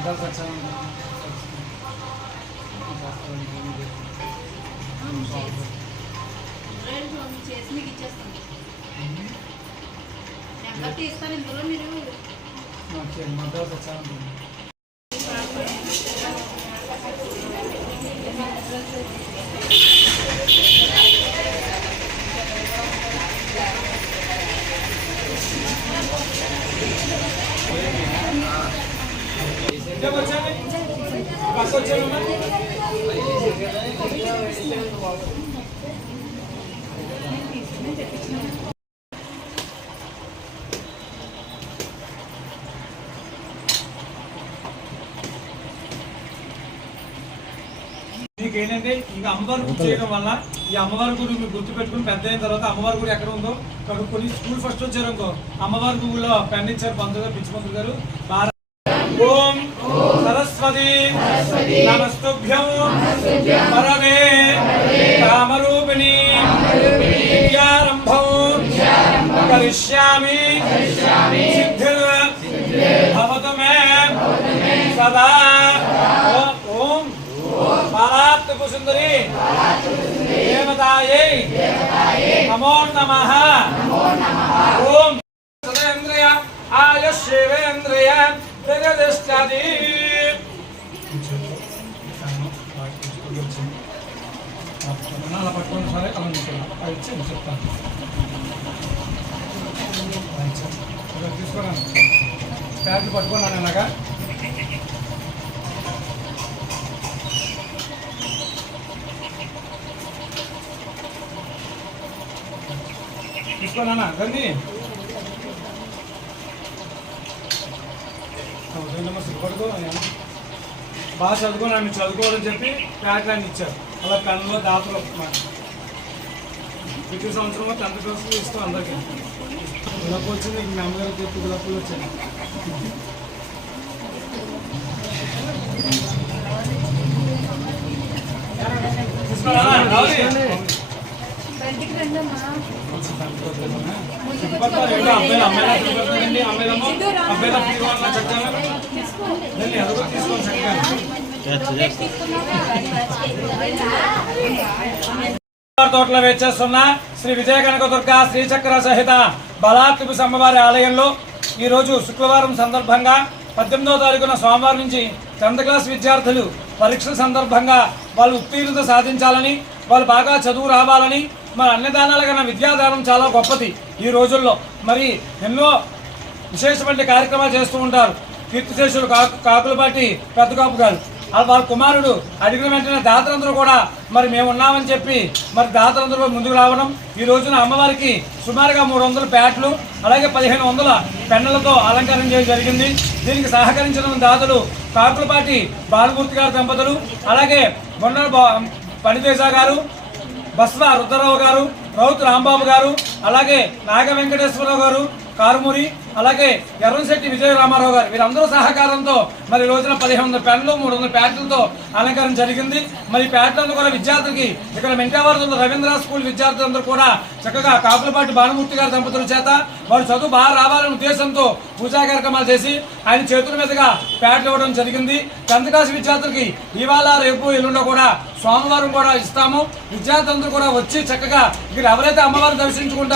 మద్రాసు వచ్చాను చేసి మీకు ఇచ్చేస్తాను నెంబర్ తీస్తాను ఇందులో మీరు మద్రాసు వచ్చాను బస్ వచ్చాను మీకు ఏంటంటే ఇంకా అమ్మవారి గుర్తు చేయడం వల్ల ఈ అమ్మవారి గుడి మీరు గుర్తు పెట్టుకుని పెద్ద అయిన తర్వాత అమ్మవారి గుడి ఎక్కడ ఉందో కనుక్కొని స్కూల్ ఫస్ట్ వచ్చారు అనుకో. అమ్మవారి గుడిలో పెన్ పంతులు గారు పిచ్చి పంతులు గారు. ఓం सरस्वती। नमस्तुभ्यो। परमे कामरूपिणी। मे। सदा। ॐ मालात्मकुसुन्दरी नमो नमः। ओम। అలా పట్టుకోండి సరే అలా నిల్చోండి. ఇచ్చి చెప్తాను. తీసుకోరా. ప్యాక్ పట్టుకున్నాను అనగా తీసుకోనా రండి పడుకో బాగా చదువుకో చదువుకోవాలని చెప్పి ప్యాక్ అని ఇచ్చారు. అలా పెన్లో దాతలు ప్రతి సంవత్సరం టెన్త్ క్లాస్ ఇస్తాం అందరికీ. గులాబీ వచ్చింది మీ అమ్మగారు చెప్పి గులాబీలు వచ్చాయి తీసుకోరా రావాలి. బయటికి రండమ్మా. తోటలో వేచేస్తున్న శ్రీ విజయ కనకదుర్గ శ్రీచక్ర సహిత బలాత్రిపు సమ్మవారి ఆలయంలో ఈ రోజు శుక్రవారం సందర్భంగా పద్దెనిమిదవ తారీఖున సోమవారం నుంచి టెన్త్ క్లాస్ విద్యార్థులు పరీక్షల సందర్భంగా వాళ్ళు ఉత్తీర్ణత సాధించాలని వాళ్ళు బాగా చదువు రావాలని మరి అన్ని దానాల కన్నా విద్యాదానం చాలా గొప్పది ఈ రోజుల్లో. మరి ఎన్నో విశేషమైన కార్యక్రమాలు చేస్తూ ఉంటారు. కీర్తిశేషులు కాకు కాకులపాటి పెద్దకాపు గారు. వాళ్ళ కుమారుడు. అడిగిన వెంటనే దాతలందరూ కూడా మరి మేము ఉన్నామని చెప్పి మరి దాతలందరూ ముందుకు రావడం. ఈ రోజున అమ్మవారికి సుమారుగా మూడు వందల ప్యాట్లు అలాగే పదిహేను వందల పెన్నులతో అలంకారం చేయడం జరిగింది. దీనికి సహకరించిన దాతలు కాకులపాటి బాలమూర్తి గారు దంపతులు అలాగే మొన్న పనిదేశ గారు బస్వ రుద్రరావు గారు రౌత్ రాంబాబు గారు అలాగే నాగ వెంకటేశ్వరరావు గారు కారుమూరి అలాగే ఎర్రంశెట్టి విజయ రామారావు గారు వీరందరూ సహకారంతో మరి ఈ రోజున పదిహేను వందల పెన్లు మూడు వందల ప్యాట్లతో అలంకరణ జరిగింది. మరి ప్యాట్లను కూడా విద్యార్థులకి ఇక్కడ మెంటావారదులు రవీంద్ర స్కూల్ విద్యార్థులందరూ కూడా చక్కగా కాపులపాటి భానుమూర్తి గారి దంపతుల చేత వారు చదువు బాగా రావాలనే ఉద్దేశంతో పూజా కార్యక్రమాలు చేసి ఆయన చేతుల మీదుగా ప్యాట్లు ఇవ్వడం జరిగింది. టెన్త్ క్లాస్ విద్యార్థులకి ఇవాళ రేపు ఎల్లుండో కూడా సోమవారం కూడా ఇస్తాము. విద్యార్థులందరూ కూడా వచ్చి చక్కగా ఇక్కడ ఎవరైతే అమ్మవారిని దర్శించుకుంటారు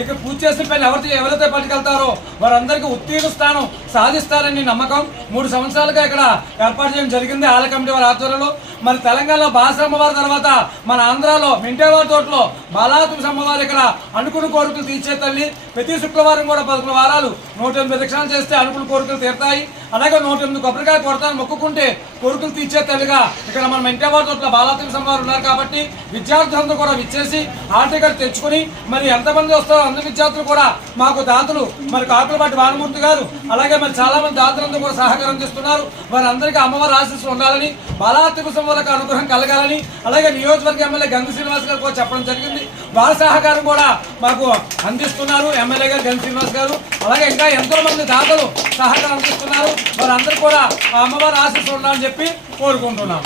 ఇక పూజ చేసిన పైన ఎవరితో ఎవరైతే పట్టుకెళ్తారో? వారందరికీ ఉత్తీర్ణ స్థానం. సాధిస్తారని నమ్మకం. మూడు సంవత్సరాలుగా ఇక్కడ ఏర్పాటు చేయడం జరిగింది ఆల కమిటీ వారి ఆధ్వర్యంలో. మరి తెలంగాణలో బాసర వారి తర్వాత మన ఆంధ్రాలో మింటేవారి తోటలో బాలాతుల సమ్మవారు ఇక్కడ అనుకున్న కోరికలు తీర్చే తల్లి. ప్రతి శుక్రవారం కూడా పదకొండు వారాలు నూట ఎనిమిది దక్షిణాలు చేస్తే అనుకున్న కోరికలు తీరుతాయి. అలాగే నూట ఎనిమిది కొబ్బరికాయ కొడతాను మొక్కుకుంటే కోరికలు తీర్చే తల్లిగా ఇక్కడ మన మెంటేవారి తోటలో బాలాతుల సమ్మవారు ఉన్నారు కాబట్టి విద్యార్థులందరూ కూడా విచ్చేసి ఆర్టికల్ టికెట్ తెచ్చుకుని మరి ఎంతమంది వస్తారో అందరి విద్యార్థులు కూడా మాకు దాతలు. మరి కాకులపాటి భానుమూర్తి గారు అలాగే మరి చాలా మంది దాతలందరూ కూడా సహకారం చేస్తున్నారు. వారందరికీ అమ్మవారి ఆశీస్సులు ఉండాలని బాలాత్రిక వాళ్ళకి అనుగ్రహం కలగాలని అలాగే నియోజకవర్గ ఎమ్మెల్యే గంగ శ్రీనివాస్ గారు కూడా చెప్పడం జరిగింది. వారి సహకారం కూడా మాకు అందిస్తున్నారు ఎమ్మెల్యే గారు గంగ శ్రీనివాస్ గారు. అలాగే ఇంకా ఎంతో మంది దాతలు సహకారం అందిస్తున్నారు. వారందరూ కూడా అమ్మవారి ఆశీస్సులు ఉండాలని చెప్పి కోరుకుంటున్నాం.